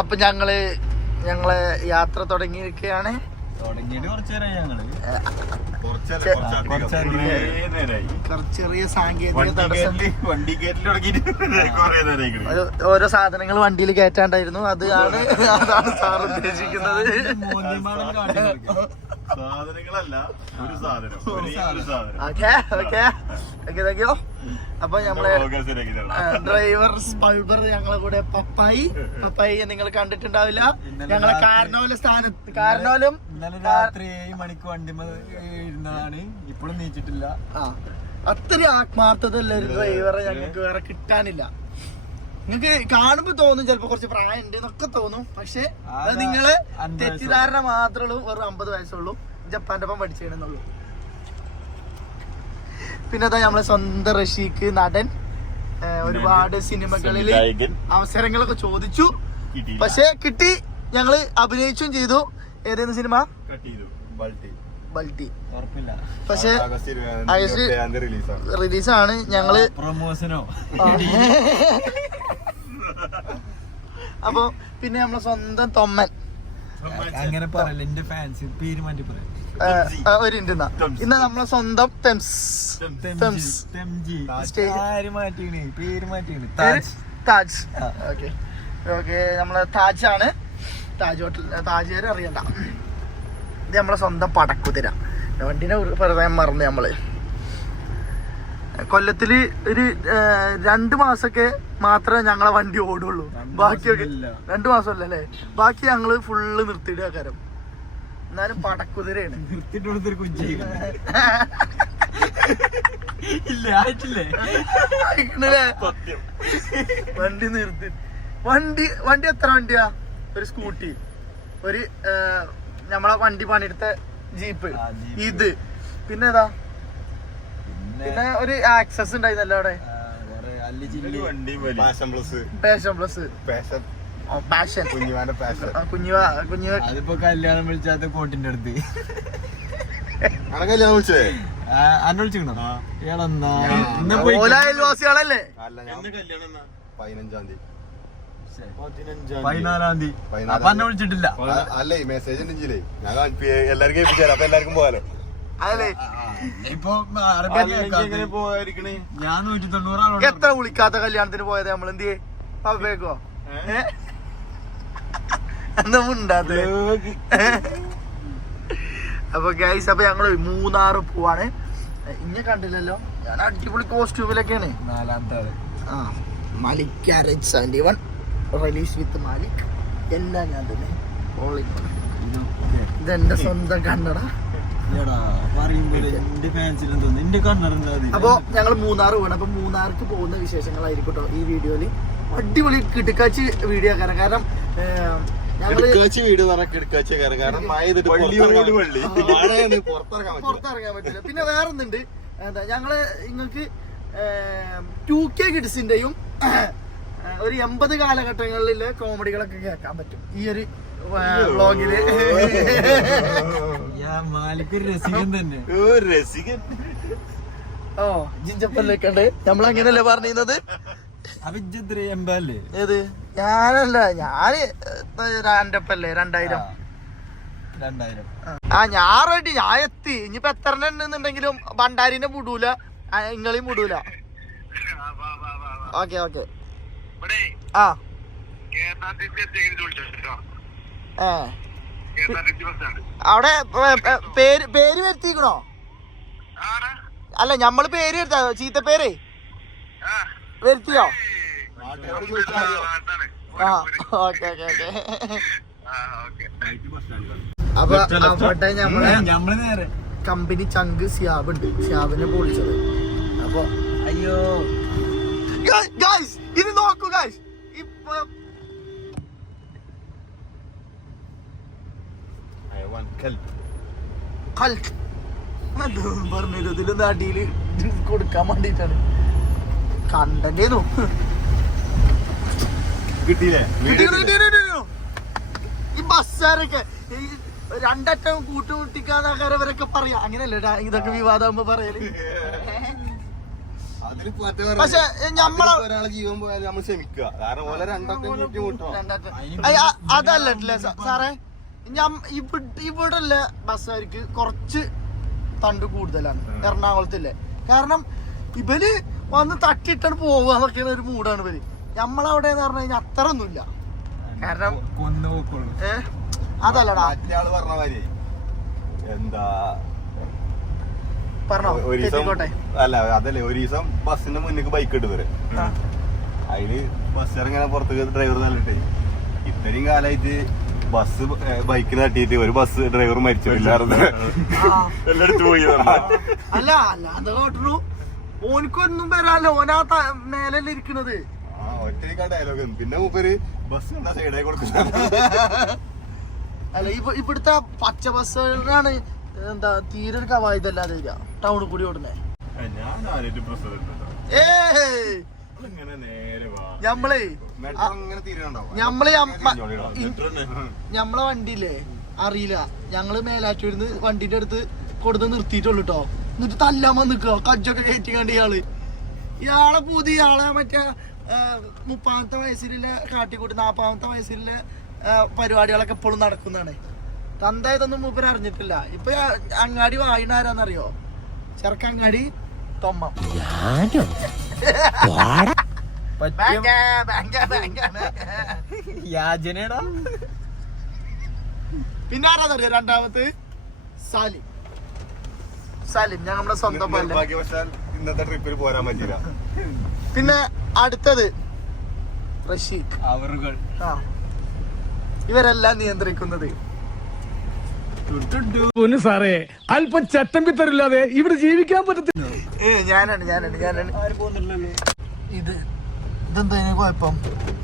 അപ്പൊ ഞങ്ങളെ യാത്ര തുടങ്ങിയിരിക്കുകയാണ്. ചെറിയ സാങ്കേതിക തടസ്സം, ഓരോ സാധനങ്ങൾ വണ്ടിയിൽ കയറ്റാണ്ടായിരുന്നു. അതാണ് സാർ ഉദ്ദേശിക്കുന്നത്. അപ്പൊ നമ്മളെ ഡ്രൈവർ സ്പൾബർ ഞങ്ങളെ കൂടെ പപ്പായി നിങ്ങൾ കണ്ടിട്ടുണ്ടാവില്ല. ഞങ്ങളെ കാരണവല സ്ഥാനത്ത് കാരണവലും രാത്രി 7 മണിക്ക് വണ്ടി ഇരുന്നതാണ്. ഇപ്പോഴും നീച്ചിട്ടില്ല. അത്രയും ആത്മാർത്ഥതയുള്ള ഒരു ഡ്രൈവറെ ഞങ്ങൾക്ക് വേറെ കിട്ടാനില്ല. നിങ്ങക്ക് കാണുമ്പോ തോന്നും ചിലപ്പോ കുറച്ച് പ്രായം ഉണ്ട് എന്നൊക്കെ തോന്നും. പക്ഷെ അത് നിങ്ങള് തെറ്റിദ്ധാരണ മാത്രമേ ഉള്ളൂ. വെറും 50 വയസ്സുള്ളൂ. ജപ്പാന്റെ ഒപ്പം പഠിച്ചേണെന്നുള്ളൂ. പിന്നെ അതാ നമ്മളെ സ്വന്തം റഷീഖ് നടൻ. ഒരുപാട് സിനിമകളിൽ അവസരങ്ങളൊക്കെ ചോദിച്ചു, പക്ഷെ കിട്ടി. ഞങ്ങള് അഭിനയിച്ചും ചെയ്തു. ഏതായിരുന്നു സിനിമ? ബൾട്ടി. പക്ഷെ റിലീസാണ്. ഞങ്ങള് പ്രൊമോഷനോ അപ്പൊ പിന്നെ നമ്മളെ സ്വന്തം തൊമ്മൻ. അങ്ങനെ പറയല്ല, എന്റെ ഫാൻസ് പേര് മാറ്റി പറയാം. ഒരു ഇന്ന് നമ്മളെ സ്വന്തം താജ്. ഓക്കെ നമ്മളെ താജ് ആണ്. താജ് ഹോട്ടൽ, താജ് വരെ അറിയണ്ട. ഇത് നമ്മളെ സ്വന്തം പടക്കുതിര. വണ്ടിനെ പറയാൻ മറന്നു. നമ്മള് കൊല്ലത്തില് ഒരു 2 മാസമൊക്കെ മാത്രമേ ഞങ്ങളെ വണ്ടി ഓടുള്ളൂ. ബാക്കിയൊക്കെ 2 മാസമല്ല അല്ലേ? ബാക്കി ഞങ്ങള് ഫുള്ള് നിർത്തിയിടുക കാരം. എന്നാലും പടക്കുതിരയാണ്. വണ്ടി നിർത്തി. വണ്ടി എത്ര വണ്ടിയാ? ഒരു സ്കൂട്ടി, ഒരു നമ്മളെ വണ്ടി പണിയെടുത്ത ജീപ്പ്, ഇത് പിന്നെ ഏതാ? പിന്നെ ഒരു ആക്സസ് ഉണ്ടായിരുന്നല്ലോ അവിടെ. അതിപ്പോ കല്യാണം വിളിച്ചാത്ത കോട്ടിന്റെ അടുത്ത് അന്നെ വിളിച്ചിരുന്നോ? അയൽവാസികളല്ലേ? 15-ാം തീയതി 14-ാം തീയതി. അപ്പൊ അന്നെ വിളിച്ചിട്ടില്ല. അല്ലേ മെസ്സേജ് ഉണ്ടെങ്കിലേ ഞാൻ എല്ലാവർക്കും ഏൽപ്പിച്ചാൽ അപ്പൊ എല്ലാവർക്കും പോകാലോ. ഇപ്പൊ ഞാൻ 190 ആളോട് എത്ര വിളിക്കാത്ത കല്യാണത്തിന് പോയത് നമ്മൾ? എന്ത് പവേക്കോ എന്താ ഉണ്ടാത്ത? അപ്പൊ ഗൈസ്, അപ്പൊ ഞങ്ങള് മൂന്നാറ് പോവാണ്. ഇന്നെ കണ്ടില്ലല്ലോ, ഞാൻ അടിപൊളി കോസ്റ്റ്യൂമിലൊക്കെയാണ്. 4-ാമത്തെ മാലിക് 71 റിലീസ് വിത്ത് മാലിക്. എല്ലാം ഞാൻ തന്നെ. ഇതെന്റെ സ്വന്തം കണ്ണട. അപ്പൊ ഞങ്ങൾ മൂന്നാറ് പോകണം. അപ്പൊ മൂന്നാർക്ക് പോകുന്ന വിശേഷങ്ങളായിരിക്കും കേട്ടോ ഈ വീഡിയോയില്. അടിപൊളി കിടക്കാച്ചി വീഡിയോ ആക്കാരം. കാരണം പുറത്തിറങ്ങാൻ പറ്റില്ല. പിന്നെ വേറൊന്നുണ്ട്, എന്താ ഞങ്ങള് നിങ്ങൾക്ക് 2K കിഡ്സിന്റെയും ഒരു 80 കാലഘട്ടങ്ങളിലെ കോമഡികളൊക്കെ കേൾക്കാൻ പറ്റും ഈ ഒരു വ്ളോഗില്. ഓ ജിഞ്ചപ്പല്ലേക്കണ്ട്. നമ്മളങ്ങനല്ലേ പറഞ്ഞിരുന്നത്? ഏത്? ഞാനല്ല, ഞാന് റാൻഡപ്പല്ലേ 2000. ഞാൻ റെഡി, ഞാൻ എത്തി. ഇനിയിപ്പോ എത്ര ഉണ്ടെന്നുണ്ടെങ്കിലും ഭണ്ടാരിനെ വിടൂല, ഇങ്ങളെയും വിടൂല. ഓക്കെ ആ അവിടെ പേര് വരുത്തിക്കണോ? അല്ല, ഞമ്മള് പേര് വരുത്താ, ചീത്ത പേര് വരുത്തിയോ? ആ ഓക്കെ. അപ്പൊ അവിടെ നമ്മള് കമ്പനി ചങ്ക് സിയാബ് ഉണ്ട്. സിയാബിനെ പൊളിച്ചത്. അപ്പൊ അയ്യോ ഗായ്സ്, ഇത് നോക്കൂ ഗായ്സ്. ഇപ്പൊ പറഞ്ഞതിലൊന്ന് അടിയില് കൊടുക്കാൻ വേണ്ടിട്ടാണ്. കണ്ടേന്നു ഈ ബസ്സാരൊക്കെ 2 അറ്റം കൂട്ടുമുട്ടിക്കാന്നവരൊക്കെ പറയാ. അങ്ങനെയല്ലേ ഇതൊക്കെ വിവാദമാകുമ്പോ പറയല്? അതില് പക്ഷെ ഒരാളെ ജീവൻ പോയാലും നമ്മൾ ക്ഷമിക്കുക. കാരണം ഓലെ രണ്ടൊക്കെ അതല്ലേ സാറേ, ഇവിടെയുള്ള ബസ്സുകാർക്ക് കുറച്ച് തണ്ട് കൂടുതലാണ് എറണാകുളത്തില്ലേ. കാരണം ഇവര് വന്ന് തട്ടിയിട്ടാണ് പോവുക എന്നൊക്കെയാണ് ഒരു മൂടാണ് ഇവര്. നമ്മളവിടെ എന്ന് പറഞ്ഞു കഴിഞ്ഞാൽ അത്ര ഒന്നുമില്ല. കാരണം അതല്ലടാ മറ്റേയാള് പറഞ്ഞ മാതിരി എന്താ പറഞ്ഞോ അല്ല അതല്ലേ, ഒരു ദിവസം ബസ്സിന്റെ മുന്നിക്ക് ബൈക്ക് ഇട്ട് വരെ അതില് ബസ് ഇറങ്ങിയ പുറത്തേക്ക് ഡ്രൈവർ നല്ലിട്ടേ ഇത്രയും കാലമായിട്ട് ബസ് ബൈക്കിന് തട്ടിയിട്ട് ഒരു ബസ് ഡ്രൈവർ മരിച്ചിട്ടില്ലായിരുന്നു. എല്ലായിടത്തും പോയി അല്ല അല്ലാതെ കേട്ടു. ഓനക്കൊന്നും വരാല്ലോ, ഓനാ മേലല്ലേ ഇരിക്കണത്. ഒറ്റയ്ക്കാ ഡയലോഗ്. പിന്നെ മൂപ്പര് ബസ് കണ്ടാ സൈഡായി കൊടുക്കുന്ന. അല്ല ഇവിടുത്തെ പച്ച ബസ്സുകളാണ് എന്താ തീരെ ഒരു കവായതല്ലാതെ വരിക ടൗണിൽ കൂടി ഓടുന്നേ. ഞമ്മളെ വണ്ടിയില്ലേ അറിയില്ല, ഞങ്ങള് മേലാറ്റൂരിന്ന് വണ്ടിന്റെ അടുത്ത് കൊടുത്ത് നിർത്തിയിട്ടുള്ളൂ കേട്ടോ. എന്നിട്ട് തല്ലാൻ വന്നിക്കോ കജ്ജൊക്കെ കയറ്റിക്കാണ്ട് ഇയാളെ പുതിയ ആളെ മറ്റേ 30ാമത്തെ വയസ്സിലുള്ള കാട്ടിക്കൂട്ടി 40ാമത്തെ വയസ്സിലുള്ള പരിപാടികളൊക്കെ എപ്പോഴും നടക്കുന്നതാണ്. തന്തായതൊന്നും മൂപ്പര് അറിഞ്ഞിട്ടില്ല. ഇപ്പൊ അങ്ങാടി വായന ആരാന്നറിയോ? ചെറുക്കങ്ങാടി തൊമ്മ. പിന്നെ ആരാന്നറിയോ? രണ്ടാമത് സാലിം. ഞാൻ നമ്മുടെ സ്വന്തം ഇന്നത്തെ ട്രിപ്പിൽ പോരാൻ പറ്റില്ല. പിന്നെ അടുത്തത് റഷീഖ്. ഇവരെല്ലാം നിയന്ത്രിക്കുന്നത്. സാറേ അല്പം ചട്ടമ്പിത്തരില്ലാതെ ഇവിടെ ജീവിക്കാൻ പറ്റത്തില്ല. ഞാനാണ് ഇതെന്താ കുഴപ്പം?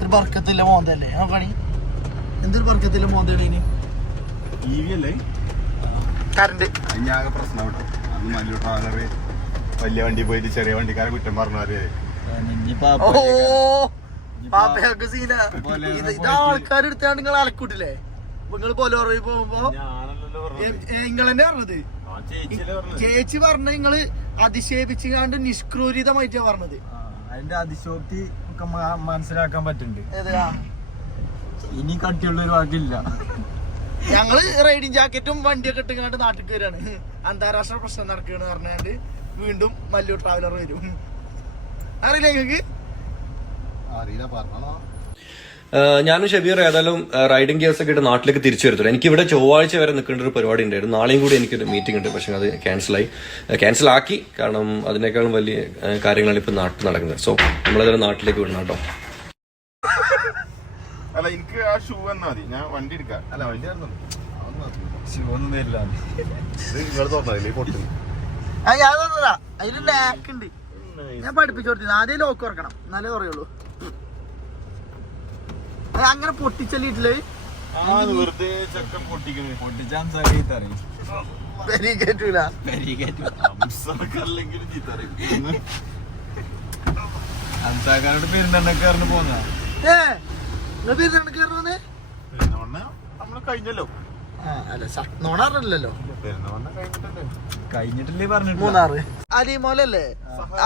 ഒരു ബർക്കത്തില്ല മോന്തല്ലേ ആ പണി? എന്തൊരു ബർക്കത്തില്ല മോന്തയാണ് ഇനി കറണ്ട് ഞാകെ പ്രശ്നം കേട്ടോ. അന്ന് മല്ലു ട്രാവലറ് വലിയ വണ്ടി പോയിട്ട് ചെറിയ വണ്ടിക്കാരെ കുറ്റം പറഞ്ഞാല് സീന. ഇത് ആൾക്കാരെടുത്താണ്ട് നിങ്ങൾ അലക്കൂട്ടില്ലേ? നിങ്ങൾ ബൊലോറയിൽ പോകുമ്പോ നിങ്ങൾ തന്നെ പറഞ്ഞത്. ചേച്ചി പറഞ്ഞ നിങ്ങള് അതിശയിപ്പിച്ചുകാണ്ട് നിഷ്ക്രൂരിതമായിട്ടാ പറഞ്ഞത്. അതിന്റെ അതിശോക്തി ഒക്കെ മനസ്സിലാക്കാൻ പറ്റുന്നുണ്ട്. ഇനി കട്ടിയുള്ള ഒരു വാക്കില്ല. ഞങ്ങള് റൈഡിങ് ജാക്കറ്റും വണ്ടിയൊക്കെ ഇട്ടുകാണ്ട് നാട്ടിൽ വരാണ്. അന്താരാഷ്ട്ര പ്രശ്നം നടക്കുകയാണ് പറഞ്ഞാണ്ട് വീണ്ടും മല്ലു ട്രാവലർ വരും. അറിയില്ല നിങ്ങക്ക്? അറിയില്ല, പറഞ്ഞോ. ഞാനും ഷബീർ ഏതായാലും റൈഡിംഗ് ഗിയേഴ്സ് ഒക്കെ ഇട്ട് നാട്ടിലേക്ക് തിരിച്ചു വരത്തുള്ളൂ. എനിക്ക് ഇവിടെ ചൊവ്വാഴ്ച വരെ നിൽക്കേണ്ട ഒരു പരിപാടി ഉണ്ടായിരുന്നു. നാളെയും കൂടി എനിക്കൊരു മീറ്റിംഗ് ഉണ്ട്. പക്ഷെ അത് ക്യാൻസലാക്കി. കാരണം അതിനേക്കാളും വലിയ കാര്യങ്ങളാണ് ഇപ്പൊ നാട്ടിൽ നടക്കുന്നത്. സോ നമ്മളേതായാലും നാട്ടിലേക്ക് വിടണം കേട്ടോ. അല്ല എനിക്ക് ആ ഷൂ എന്നാ മതി, ഞാൻ വണ്ടി എടുക്കാം. അല്ല വണ്ടി ഷൂ ഒന്നും തരില്ല. അതില് ലാക്ക് ഉണ്ട്. ഞാൻ പഠിപ്പിച്ചു കൊടുത്തു. ആദ്യം ലോക്ക് തുറക്കണം, എന്നാലേ പറയുള്ളൂ. അങ്ങനെ പൊട്ടിച്ചല്ലിട്ടില്ലേ അൻസാക്കാരോട് പെരുന്തണ്ണക്കാരന് പോന്ന നമ്മള് കഴിഞ്ഞല്ലോ. നോണാറില്ലല്ലോ, കഴിഞ്ഞിട്ടില്ലേ പറഞ്ഞു. മൂന്നാറ് അലിമോലല്ലേ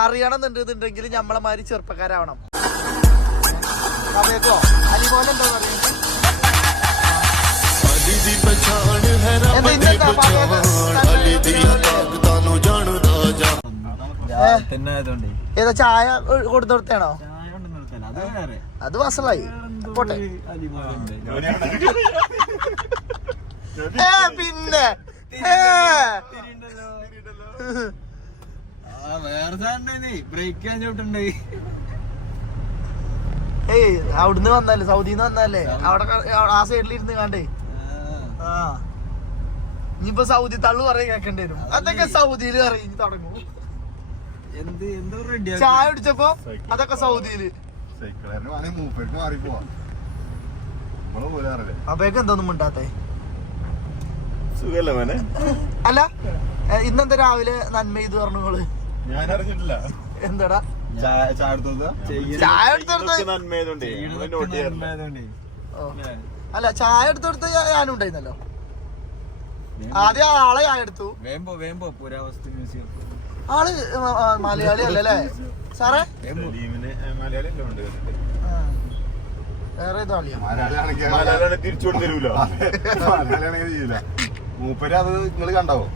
അറിയണമെന്നുണ്ടെങ്കിൽ നമ്മളെ മാതിരി ചെറുപ്പക്കാരാവണം. അലിമോല എന്താ പറയുക? ഏതാ ചായ കൊടുത്തോടത്താണോ? അത് വസലായി പോട്ടെ. പിന്നെ വേറെ ബ്രേക്ക് ഞാൻ ചോട്ടുണ്ട്. ഏയ് അവിടുന്ന് വന്നല്ലേ, സൗദിന്ന് വന്നല്ലേ, അവിടെ ആ സൈഡിലിരുന്ന് കണ്ടേ. ഇനിയിപ്പോ സൗദി തള്ളു പറയും കേൾക്കേണ്ടി വരും. അതൊക്കെ സൗദിയില് ഇറങ്ങി തുടങ്ങും. ചായ കുടിച്ചപ്പോ അതൊക്കെ സൗദിയില്. അപ്പൊക്കെ എന്തൊന്നും മിണ്ടാത്തേ? അല്ല ഇന്നെന്താ രാവിലെ നന്മ ഇത് പറഞ്ഞു നിങ്ങള്? ഞാൻ അറിഞ്ഞിട്ടില്ല. എന്താടാ ചായ അല്ല ചായ എടുത്തെടുത്ത് ഞാനും ഉണ്ടായിരുന്നല്ലോ. ആദ്യം ആളെ ചായ എടുത്തു. വേമ്പോ പുരാവസ്തു മ്യൂസിയം ആള് മലയാളി അല്ലല്ലേ സാറേ? വേറെ ഏതോ ആളിയാ? തിരിച്ചു കൊടുത്തരൂല. മലയാളിയാണെങ്കിൽ ചെയ്യൂല. മൂപ്പര് അത് നിങ്ങള് കണ്ടാവോ?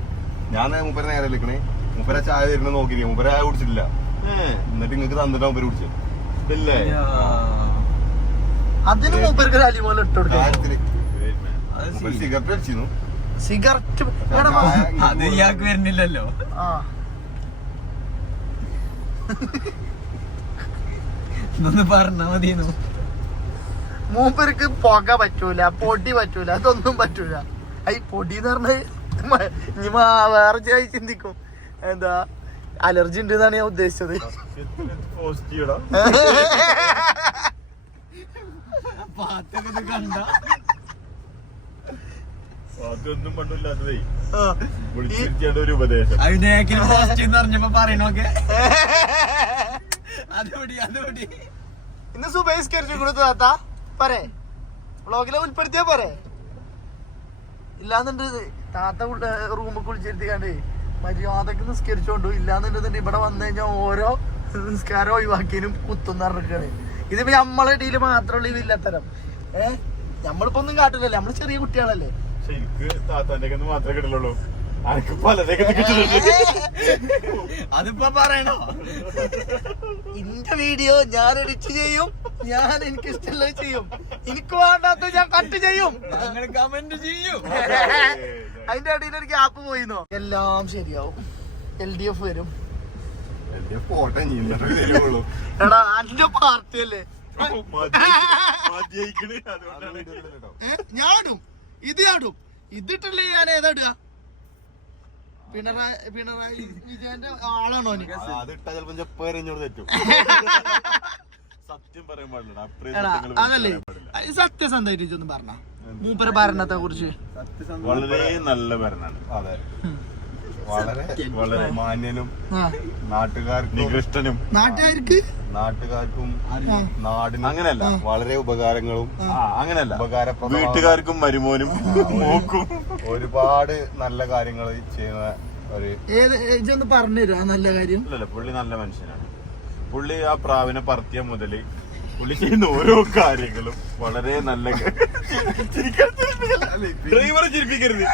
ഞാൻ മൂപ്പര നേരെ വിളിക്കണേ. മൂപ്പര ചായ തരുന്ന നോക്കിയിരിക്കും. മൂപ്പര ചായ കുടിച്ചിട്ടില്ല. എന്നിട്ട് നിങ്ങക്ക് തന്നിട്ട് മൂപ്പര് കുടിച്ചു. ഇല്ലേ? അതിന് മൂപ്പർക്ക് അലിമോല ഇട്ട് കൊടുക്കാം. സിഗരറ്റ് അടിച്ചിരുന്നു. സിഗരറ്റ് അത് ഇയാൾക്ക് വരുന്നില്ലല്ലോ. ആ ഇതൊന്ന് പറഞ്ഞാ മതിയെന്നു. മൂപ്പർക്ക് പുക പറ്റൂല, പൊടി പറ്റൂല, അതൊന്നും പറ്റൂല. ഈ പൊടി എന്ന് പറഞ്ഞാൽ ഇനി വേറെ ചിന്തിക്കും എന്താ അലർജി ഉണ്ട് എന്നാണ് ഞാൻ ഉദ്ദേശിച്ചത്. പാത്തൊക്കെ കണ്ട അതൊന്നും പണ്ടില്ലാത്തതേ ഒരു ഉപദേശം. പറഞ്ഞപ്പോ പറയണോക്കെ അതുപടി ഇന്ന് സുബഹിസ്കരിച്ചു കൊടുത്തു താത്ത പറേ വ്ളോഗിലെ ഉൾപ്പെടുത്തിയാ പോരെ. ഇല്ലാന്നുണ്ട് താത്ത റൂമിൽ കുളിച്ചിരുത്തിക്കാണ്ട് മര്യാദക്ക് നിസ്കരിച്ചോണ്ടു. ഇല്ലാന്നുണ്ടെന്നുണ്ട് ഇവിടെ വന്നു കഴിഞ്ഞാൽ ഓരോ നിസ്കാരം ഒഴിവാക്കിയതിനും കുത്തുന്ന പറഞ്ഞിരിക്കാണ്. ഇതിപ്പോ നമ്മളെ ഇടയിൽ മാത്രമുള്ള ഈ വില്ലത്തരം. നമ്മളിപ്പോ ഒന്നും കാട്ടില്ലല്ലേ, നമ്മള് ചെറിയ കുട്ടികളല്ലേ. എനിക്ക് താത്താന്റെ മാത്രമേ കിട്ടുള്ളൂ. എനിക്ക് പലതൊക്കെ കിട്ടുന്നുണ്ട്. അതിപ്പോ പറയണോ? ഇന്റെ വീഡിയോ ഞാൻ എഡിറ്റ് ചെയ്യും, ഞാൻ എനിക്ക് ഇഷ്ടമുള്ളത് ചെയ്യും, എനിക്ക് വേണ്ടാത്ത ഞാൻ കട്ട് ചെയ്യും, കമന്റ് ചെയ്യും. അതിന്റെ ഇടയിൽ ഒരു ഗ്യാപ്പ് പോയിന്നോ. എല്ലാം ശരിയാവും. LDF വരും. എടാ അന്റെ പാർട്ടി അല്ലേ? ഞാടും ഇത് ചാടും. ഇതിട്ടല്ലേ ഞാൻ ഏതാ ഇടുക? പിണറായി വിജയന്റെ ആളാണോ? സത്യം പറയാൻ പാടില്ല. അതല്ലേ സത്യസന്ധമായിട്ട് ഇതൊന്നും പറഞ്ഞ മൂപ്പര ഭരണത്തെ കുറിച്ച്. വളരെ നല്ല ഭരണമാണ്. അതെ, വളരെ വളരെ മാന്യനും നാട്ടുകാർക്ക് നികൃഷ്ടനും. നാട്ടുകാർക്കും നാടിനും അങ്ങനെയല്ല, വളരെ ഉപകാരങ്ങളും അങ്ങനെയല്ല ഉപകാരപ്രദം. വീട്ടുകാർക്കും മരുമോനും മോക്കും ഒരുപാട് നല്ല കാര്യങ്ങൾ ചെയ്യുന്ന ഒരു ഇതൊന്ന് പറഞ്ഞുതരാ നല്ല കാര്യം. ഇല്ലല്ല, പുള്ളി നല്ല മനുഷ്യനാണ്. പുള്ളി ആ പ്രാവിനെ പറത്തിയ മുതല് പുള്ളി ചെയ്യുന്ന ഓരോ കാര്യങ്ങളും വളരെ നല്ല. ഡ്രൈവറെ ചിരിപ്പിക്കരുത്.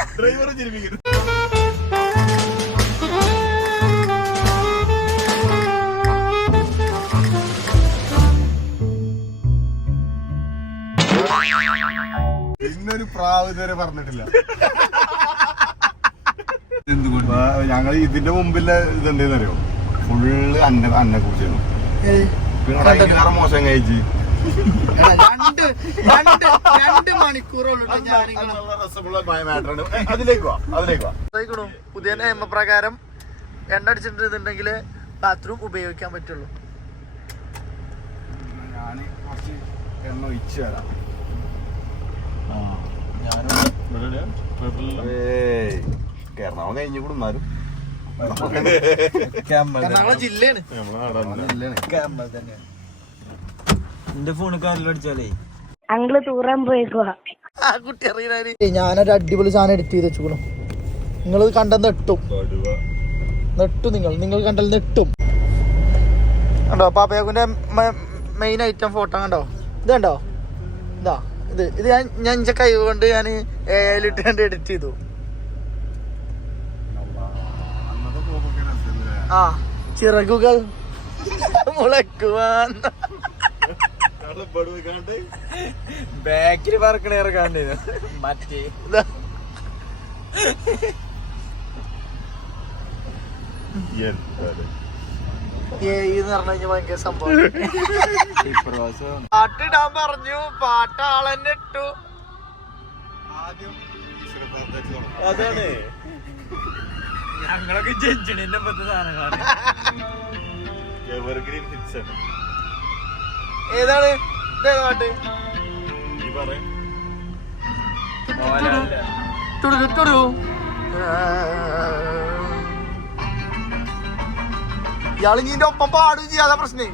ഇന്നൊരു പ്രാവ് ഇതുവരെ പറഞ്ഞിട്ടില്ല. ഞങ്ങൾ ഇതിന്റെ മുമ്പിലെ ഇതെന്തെന്ന് അറിയോ? ഫുള്ള് അന്നെ കുറിച്ചാണ്. മോശം കഴിച്ച് 2 മണിക്കൂറുള്ളൂ. പുതിയ നിയമപ്രകാരം എണ്ണ അടിച്ചിട്ടുണ്ടെങ്കിൽ ബാത്റൂം ഉപയോഗിക്കാൻ പറ്റുള്ളൂ. ഞാൻ കുറച്ച് എണ്ണ ഒഴിച്ചു തരാം. എറണാകുളം കഴിഞ്ഞു കൂടുന്നാലും എറണാകുളം ജില്ലയാണ്. എന്റെ ഫോണ് കാലിലടിച്ചാലേ അങ്ങള് തൂറാൻ പോയേക്കുവാ. ആ കുട്ടി അറിയാന് ഞാനൊരു അടിപൊളി സാധനം എഡിറ്റ് ചെയ്ത് വെച്ചു. നിങ്ങൾ കണ്ട നെട്ടും. നിങ്ങൾ കണ്ടാൽ നെട്ടും. കണ്ടോ പാപ്പയാക്കുന്റെ മെയിൻ ഐറ്റം ഫോട്ടോ കണ്ടോ? ഇത് കണ്ടോ? ഇത് ഞാൻ എന്റെ കൈ കൊണ്ട് ഞാൻ AIലിട്ട് കണ്ട് എഡിറ്റ് ചെയ്തു. ആ ചിറകുകൾ മുളക്കുവാൻ ബാക്കിൽ പറക്കണേറെ കണ്ടു. മറ്റേ ഭയങ്കര സംഭവം. പാട്ടിടാൻ പറഞ്ഞു, പാട്ട് ആളെന്നെ ഇട്ടു. അതാണ് ഞങ്ങളൊക്കെ ജഡ്ജിനെ പറ്റ സാധനങ്ങളാണ്. എവർഗ്രീൻ ഹിറ്റ്സ് ആണ്. ഏതാണ് പാട്ട്? ഇയാള് നീന്റെ ഒപ്പം പാടുകയും ചെയ്യാതെ പ്രശ്നം.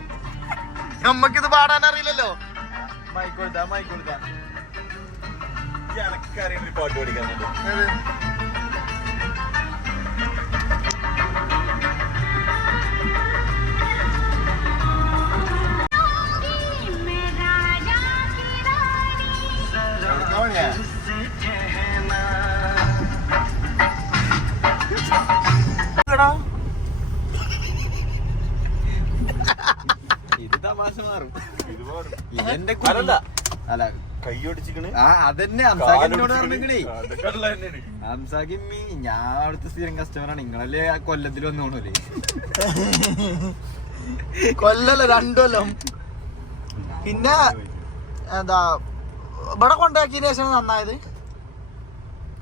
നമ്മക്കിത് പാടാൻ അറിയില്ലല്ലോ. മൈക്കൊടുത്താ പാട്ട് പഠിക്കാൻ വാങ്ങ ഇത് തമാശ മാറും. ഇതെന്റെ അല്ല കൈയൊടിച്ചിക്കണ് അതന്നെ ഹംസാഖിനോട് പറഞ്ഞേ. ഹംസാഖിമ്മി ഞാൻ അവിടുത്തെ സ്ഥിരം കസ്റ്റമറാണ്. നിങ്ങളല്ലേ ആ കൊല്ലത്തിൽ വന്നോണല്ലേ? കൊല്ലല്ല 2 കൊല്ലം. പിന്നെ എന്താ ഇവിടെ കൊണ്ടാക്കിയതിനു ശേഷം നന്നായത്,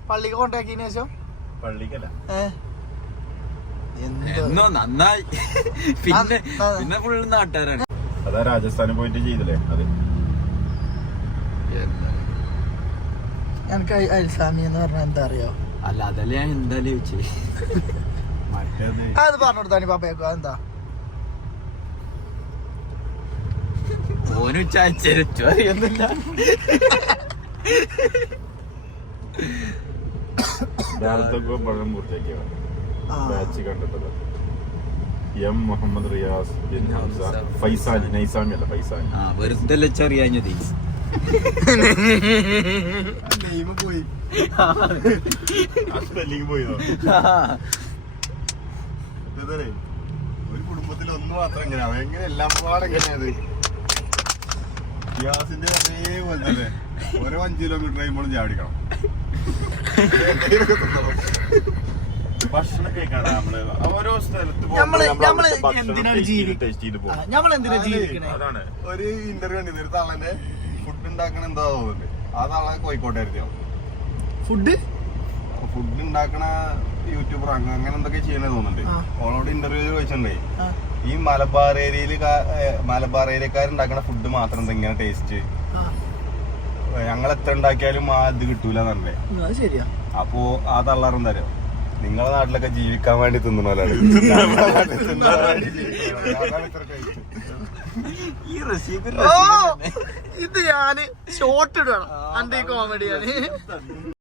പള്ളിക്ക് കൊണ്ടാക്കിയതിനു ശേഷം. പള്ളിക്കല്ല എന്നോ നന്നായി. പിന്നെ ഫുള്ള് നാട്ടുകാരാണ്. അതാ രാജസ്ഥാനിൽ പോയിട്ട് ചെയ്തില്ലേ അത്. എനിക്ക് അൽസാമി എന്ന് പറഞ്ഞാൽ എന്താ അറിയോ? അല്ല അതല്ലേ ഞാൻ എന്തായാലും ചോദിച്ചേ. മറ്റേത് അത് പറഞ്ഞു കൊടുത്താനി പാപ്പയ്ക്കോ. അതെന്താ? ഓന് ചായച്ചു അറിയുന്നില്ല. രാത്തൊക്കെ പഴം പൂർത്തിയാക്കിയ ബാച്ച് കണ്ടിട്ടത്. എം മുഹമ്മദ് റിയാസ് ബിൻ ഹംസ ഫൈസാലി, നൈസാമി അല്ല ഫൈസാലി. വെറുതെ അറിയാഞ്ഞത് പോയി സ്പെല്ലിങ് പോയതോ. ഒരു കുടുംബത്തിൽ ഒന്ന് മാത്രം എങ്ങനെ എങ്ങനെ എല്ലാം പാടെങ്ങനെയത് ഗ്യാസിന്റെ അതേപോലെ തന്നെ ഓരോ 5 കിലോമീറ്റർ കഴിയുമ്പോഴും ചാടിക്കണം. ഭക്ഷണം കഴിക്കാണ് നമ്മള് ഓരോ സ്ഥലത്ത് അതാണ് ഒരു ഇന്റർവ്യൂ കണ്ടിരുന്നു. ഒരു തള്ളന്റെ ഫുഡ് ഉണ്ടാക്കണ എന്താ തോന്നുന്നുണ്ട്. ആ തള്ള കോഴിക്കോട്ടായിരുന്നു. ഫുഡ് ഉണ്ടാക്കണ യൂട്യൂബർ അങ്ങനെ എന്തൊക്കെ ചെയ്യണേ തോന്നുന്നുണ്ട്. ഓളോട് ഇന്റർവ്യൂ ചോദിച്ചിട്ടുണ്ടേ ഈ മലബാർ ഏരിയക്കാരുണ്ടാക്കണ ഫുഡ് മാത്രം എന്താ ഇങ്ങനെ ടേസ്റ്റ്, ഞങ്ങൾ എത്ര ഉണ്ടാക്കിയാലും ആ ഇത് കിട്ടൂലെന്ന് പറഞ്ഞേ. ശരിയാ. അപ്പോ ആ തള്ളാറെന്താ അറിയോ, നിങ്ങളെ നാട്ടിലൊക്കെ ജീവിക്കാൻ വേണ്ടി തിന്നണോലാണ്. ഇത് ഞാന് ഷോർട്ട് ഇടണം. അന്റെ കോമഡിയാണ്.